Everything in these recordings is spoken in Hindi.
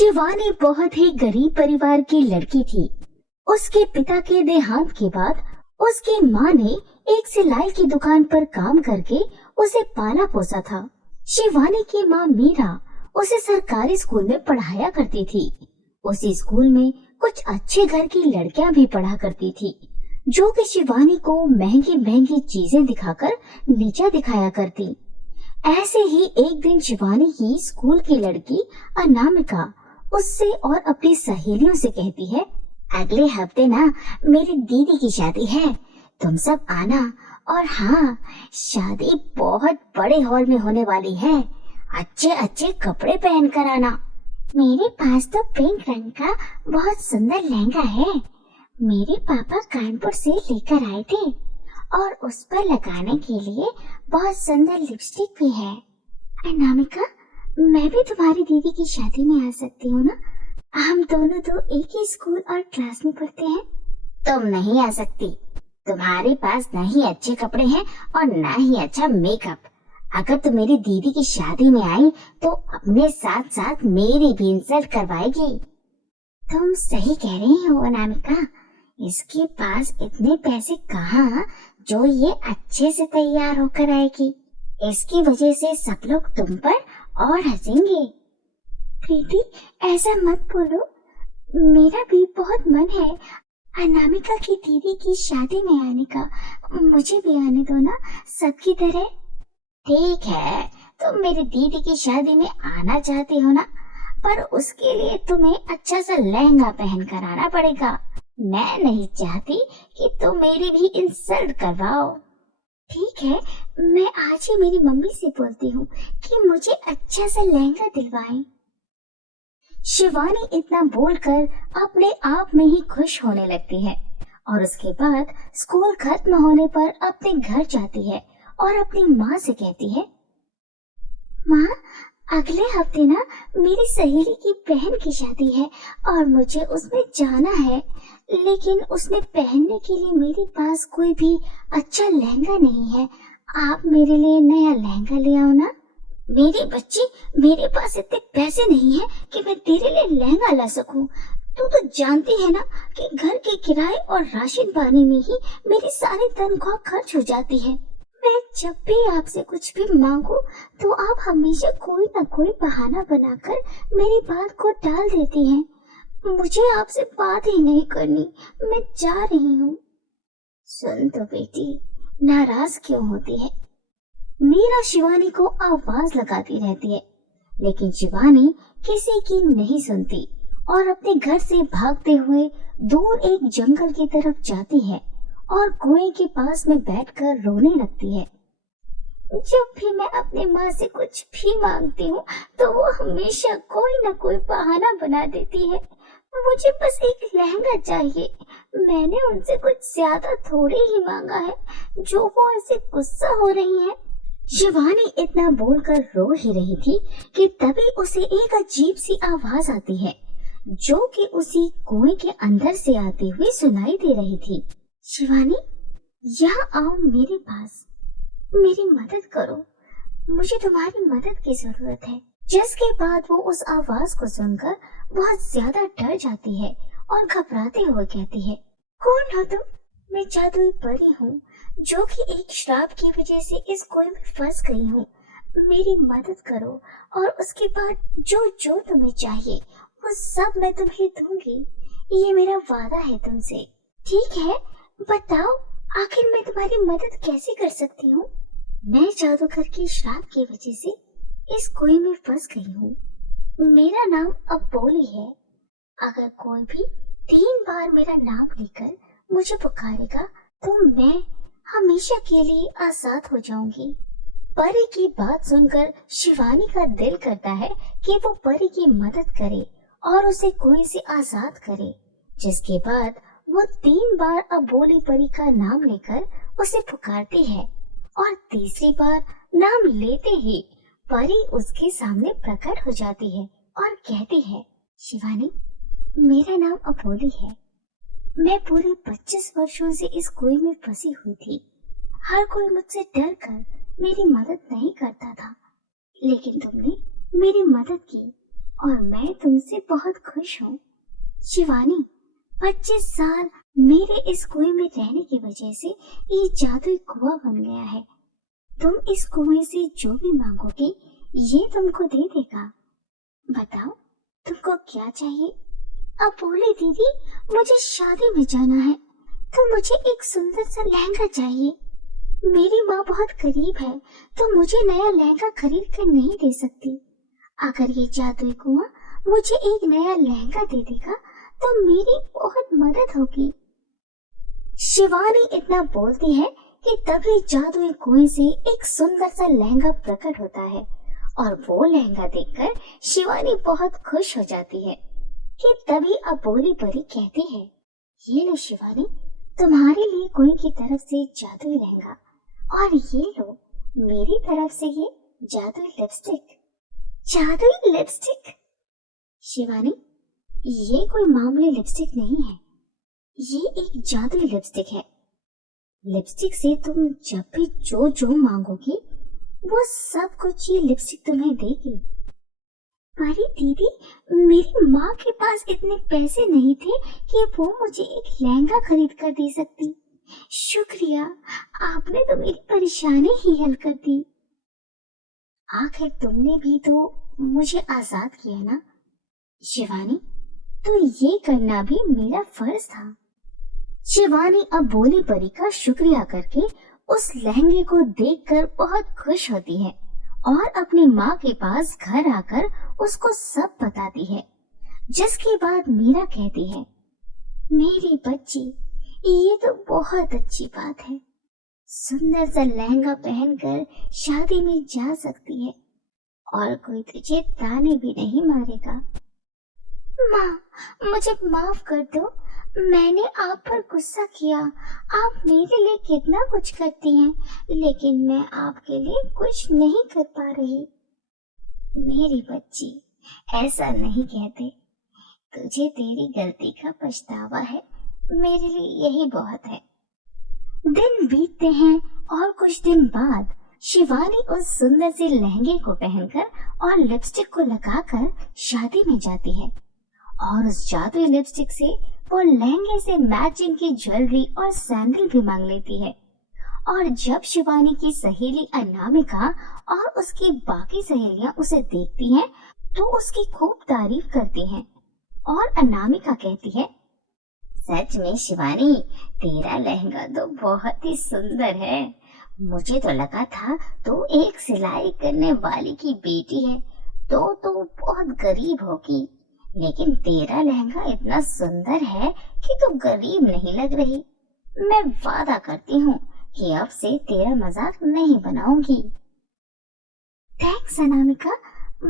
शिवानी बहुत ही गरीब परिवार की लड़की थी। उसके पिता के देहांत के बाद उसकी माँ ने एक सिलाई की दुकान पर काम करके उसे पाला पोसा था। शिवानी की माँ मीरा उसे सरकारी स्कूल में पढ़ाया करती थी। उसी स्कूल में कुछ अच्छे घर की लड़कियां भी पढ़ा करती थी, जो कि शिवानी को महंगी महंगी चीजें दिखाकर नीचा दिखाया करती। ऐसे ही एक दिन शिवानी की स्कूल की लड़की अनामिका उससे और अपनी सहेलियों से कहती है, अगले हफ्ते ना मेरी दीदी की शादी है, तुम सब आना। और हाँ, शादी बहुत बड़े हॉल में होने वाली है, अच्छे अच्छे कपड़े पहन कर आना। मेरे पास तो पिंक रंग का बहुत सुंदर लहंगा है, मेरे पापा कानपुर से लेकर आए थे और उस पर लगाने के लिए बहुत सुंदर लिपस्टिक भी है। अनामिका, मैं भी तुम्हारी दीदी की शादी में आ सकती हूँ ना? हम दोनों तो एक ही स्कूल और क्लास में पढ़ते हैं। तुम नहीं आ सकती, तुम्हारे पास न ही अच्छे कपड़े हैं और न ही अच्छा मेकअप। अगर तुम मेरी दीदी की शादी में आई तो अपने साथ साथ मेरी भी इंसल्ट करवाएगी। तुम सही कह रही हो अनामिका, इसके पास इतने पैसे कहाँ जो ये अच्छे से तैयार होकर आएगी। इसकी वजह से सब लोग तुम पर और हंसेंगे। प्रीति, ऐसा मत बोलो, मेरा भी बहुत मन है अनामिका की दीदी की शादी में आने का। मुझे भी आने दो ना, सबकी तरह। ठीक है, तुम मेरी दीदी की शादी में आना चाहती हो ना, पर उसके लिए तुम्हें अच्छा सा लहंगा पहन कर आना पड़ेगा। मैं नहीं चाहती कि तुम मेरी भी इंसल्ट करवाओ। ठीक है, मैं आज ही मेरी मम्मी से बोलती हूँ कि मुझे अच्छा सा लहंगा दिलवाएं। शिवानी इतना बोलकर अपने आप में ही खुश होने लगती है और उसके बाद स्कूल खत्म होने पर अपने घर जाती है और अपनी माँ से कहती है, माँ, अगले हफ्ते ना मेरी सहेली की बहन की शादी है और मुझे उसमें जाना है, लेकिन उसमें पहनने के लिए मेरे पास कोई भी अच्छा लहंगा नहीं है। आप मेरे लिए नया लहंगा ले आओ ना। मेरी बच्ची, मेरे पास इतने पैसे नहीं है कि मैं तेरे लिए लहंगा ला सकूं। तू तो जानती है ना कि घर के किराए और राशन पानी में ही मेरी सारी तनख्वाह खर्च हो जाती है। मैं जब भी आपसे कुछ भी मांगू तो आप हमेशा कोई न कोई बहाना बनाकर मेरी बात को टाल देती हैं। मुझे आपसे बात ही नहीं करनी, मैं जा रही हूँ। सुन तो बेटी, नाराज क्यों होती है? मीरा शिवानी को आवाज लगाती रहती है, लेकिन शिवानी किसी की नहीं सुनती और अपने घर से भागते हुए दूर एक जंगल की तरफ जाती है और कुएं के पास में बैठकर रोने लगती है। जब भी मैं अपनी माँ से कुछ भी मांगती हूँ तो वो हमेशा कोई न कोई बहाना बना देती है। मुझे बस एक लहंगा चाहिए, मैंने उनसे कुछ ज्यादा थोड़े ही मांगा है जो वो ऐसे गुस्सा हो रही है। शिवानी इतना बोलकर रो ही रही थी कि तभी उसे एक अजीब सी आवाज आती है, जो कि उसी कुएं के अंदर से आती हुई सुनाई दे रही थी। शिवानी, यहाँ आओ मेरे पास, मेरी मदद करो, मुझे तुम्हारी मदद की जरूरत है। जिसके बाद वो उस आवाज को सुनकर बहुत ज्यादा डर जाती है और घबराते हुए कहती है, कौन हो तुम? मैं जादुई परी हूँ जो कि एक श्राप की वजह से इस कुएं में फंस गई हूँ। मेरी मदद करो और उसके बाद जो जो तुम्हें चाहिए वो सब मैं तुम्हें दूंगी। ये मेरा वादा है तुमसे। ठीक है, बताओ आखिर मैं तुम्हारी मदद कैसे कर सकती हूँ? मैं जादूगर के श्राप की वजह से इस कुएं में फंस गई हूँ। मेरा नाम अबोली है। अगर कोई भी 3 बार मेरा नाम लेकर मुझे पुकारेगा तो मैं हमेशा के लिए आजाद हो जाऊंगी। परी की बात सुनकर शिवानी का दिल करता है कि वो परी की मदद करे और उसे कुएं से आजाद करे। जिसके बाद वो 3 बार अबोली परी का नाम लेकर उसे पुकारती है और तीसरी बार नाम लेते ही परी उसके सामने प्रकट हो जाती है और कहती है, शिवानी, मेरा नाम अबोली है। मैं पूरे 25 वर्षों से इस कुएं में फंसी हुई थी। हर कोई मुझसे डर कर मेरी मदद नहीं करता था, लेकिन तुमने मेरी मदद की और मैं तुमसे बहुत खुश हूँ। शिवानी, 25 साल मेरे इस कुएं में रहने की वजह से ये जादुई कुआं बन गया है। तुम इस कुएं से जो भी मांगोगे ये तुमको दे देगा। बताओ तुमको क्या चाहिए? अब बोले दीदी, मुझे शादी में जाना है तो मुझे एक सुंदर सा लहंगा चाहिए। मेरी माँ बहुत गरीब है तो मुझे नया लहंगा खरीद कर नहीं दे सकती। अगर ये जादुई कुआं मुझे एक नया लहंगा दे देगा तो मेरी बहुत मदद होगी। शिवानी इतना बोलती है कि तभी जादुई कुएं से एक सुंदर सा लहंगा प्रकट होता है और वो लहंगा देखकर शिवानी बहुत खुश हो जाती है कि तभी अबोली परी कहती है, ये लो शिवानी, तुम्हारे लिए कुएं की तरफ से जादुई लहंगा, और ये लो मेरी तरफ से ये जादुई लिपस्टिक। जादुई लिपस्टिक? शिवानी, ये कोई मामूली लिपस्टिक नहीं है, ये एक जादुई लिपस्टिक है। लिपस्टिक से तुम जब भी जो मांगोगी वो सब कुछ ये लिपस्टिक तुम्हें देगी। परी दीदी, मेरी माँ के पास इतने पैसे नहीं थे कि वो मुझे एक लहंगा खरीद कर दे सकती। शुक्रिया, आपने तो मेरी परेशानी ही हल कर दी। आखिर तुमने भी तो मुझे आजाद किया ना शिवानी, तो ये करना भी मेरा फर्ज था। शिवानी अब भोली परी का शुक्रिया करके उस लहंगे को देखकर बहुत खुश होती है और अपनी माँ के पास घर आकर उसको सब बताती है। जिसके बाद मीरा कहती है, मेरी बच्ची, ये तो बहुत अच्छी बात है। सुंदर सा लहंगा पहनकर शादी में जा सकती है और कोई तुझे ताने भी नहीं मारेगा। माँ, मुझे माफ कर दो, मैंने आप पर गुस्सा किया। आप मेरे लिए कितना कुछ करती हैं, लेकिन मैं आपके लिए कुछ नहीं कर पा रही। मेरी बच्ची, ऐसा नहीं कहते। तुझे तेरी गलती का पछतावा है, मेरे लिए यही बहुत है। दिन बीतते हैं और कुछ दिन बाद शिवानी उस सुंदर से लहंगे को पहनकर और लिपस्टिक को लगाकर शादी में जाती है और उस जादुई लिपस्टिक से वो लहंगे से मैचिंग की ज्वेलरी और सैंडल भी मांग लेती है। और जब शिवानी की सहेली अनामिका और उसकी बाकी सहेलियां उसे देखती हैं, तो उसकी खूब तारीफ करती हैं और अनामिका कहती है, सच में शिवानी, तेरा लहंगा तो बहुत ही सुंदर है। मुझे तो लगा था तो एक सिलाई करने वाली की बेटी है तो बहुत गरीब होगी, लेकिन तेरा लहंगा इतना सुंदर है कि तू गरीब नहीं लग रही। मैं वादा करती हूँ कि अब से तेरा मजाक नहीं बनाऊंगी। थैंक्स अनामिका,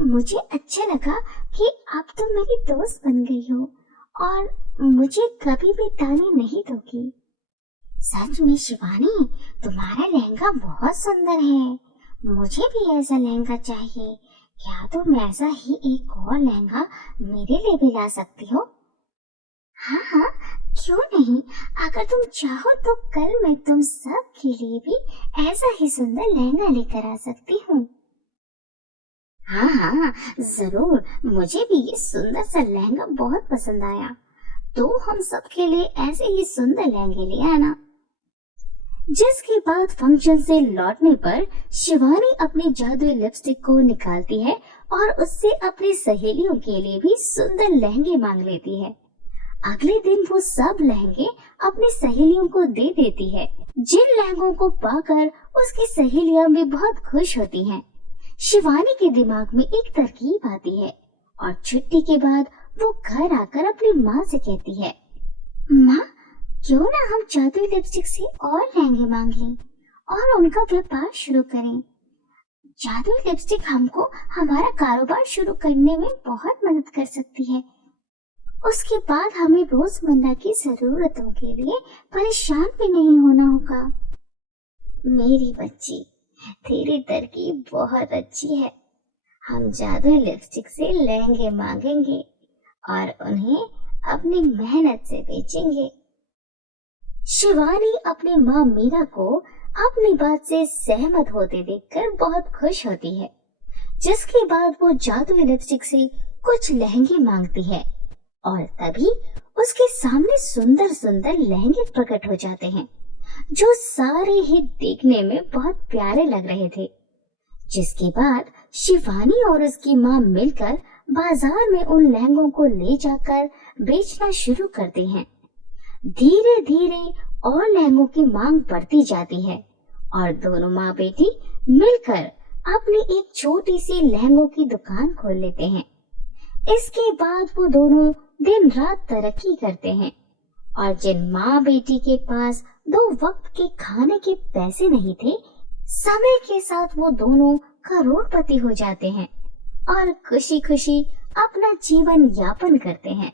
मुझे अच्छा लगा कि अब तुम मेरी दोस्त बन गई हो और मुझे कभी भी ताने नहीं दोगी। सच में शिवानी, तुम्हारा लहंगा बहुत सुंदर है। मुझे भी ऐसा लहंगा चाहिए। क्या तुम ऐसा ही एक और लहंगा मेरे लिए भी ला सकती हो? हाँ हाँ, क्यों नहीं। अगर तुम चाहो तो कल मैं तुम सब के लिए भी ऐसा ही सुंदर लहंगा लेकर आ सकती हूँ। हाँ हाँ जरूर, मुझे भी ये सुंदर सा लहंगा बहुत पसंद आया, तो हम सब के लिए ऐसे ही सुंदर लहंगे ले आना। जिसके बाद फंक्शन से लौटने पर शिवानी अपनी जादुई लिपस्टिक को निकालती है और उससे अपनी सहेलियों के लिए भी सुंदर लहंगे मांग लेती है। अगले दिन वो सब लहंगे अपनी सहेलियों को दे देती है, जिन लहंगों को पाकर उसकी सहेलियां भी बहुत खुश होती हैं। शिवानी के दिमाग में एक तरकीब आती है और छुट्टी के बाद वो घर आकर अपनी माँ से कहती है, माँ, क्यों ना हम जादुई लिपस्टिक से और लहंगे मांग लें और उनका व्यापार शुरू करें। जादुई लिपस्टिक हमको हमारा कारोबार शुरू करने में बहुत मदद कर सकती है। उसके बाद हमें रोजमर्रा की जरूरतों के लिए परेशान भी नहीं होना होगा। मेरी बच्ची, तेरी तरकीब बहुत अच्छी है। हम जादुई लिपस्टिक से लहंगे मांगेंगे और उन्हें अपनी मेहनत से बेचेंगे। शिवानी अपनी माँ मीरा को अपनी बात से सहमत होते देखकर बहुत खुश होती है। जिसके बाद वो जादुई लिपस्टिक से कुछ लहंगे मांगती है और तभी उसके सामने सुंदर सुंदर लहंगे प्रकट हो जाते हैं जो सारे ही देखने में बहुत प्यारे लग रहे थे। जिसके बाद शिवानी और उसकी माँ मिलकर बाजार में उन लहंगों को ले जाकर बेचना शुरू करते हैं। धीरे धीरे और लहंगों की मांग बढ़ती जाती है और दोनों माँ बेटी मिलकर अपनी एक छोटी सी लहंगों की दुकान खोल लेते हैं। इसके बाद वो दोनों दिन रात तरक्की करते हैं और जिन माँ बेटी के पास 2 वक्त के खाने के पैसे नहीं थे, समय के साथ वो दोनों करोड़पति हो जाते हैं और खुशी खुशी अपना जीवन यापन करते हैं।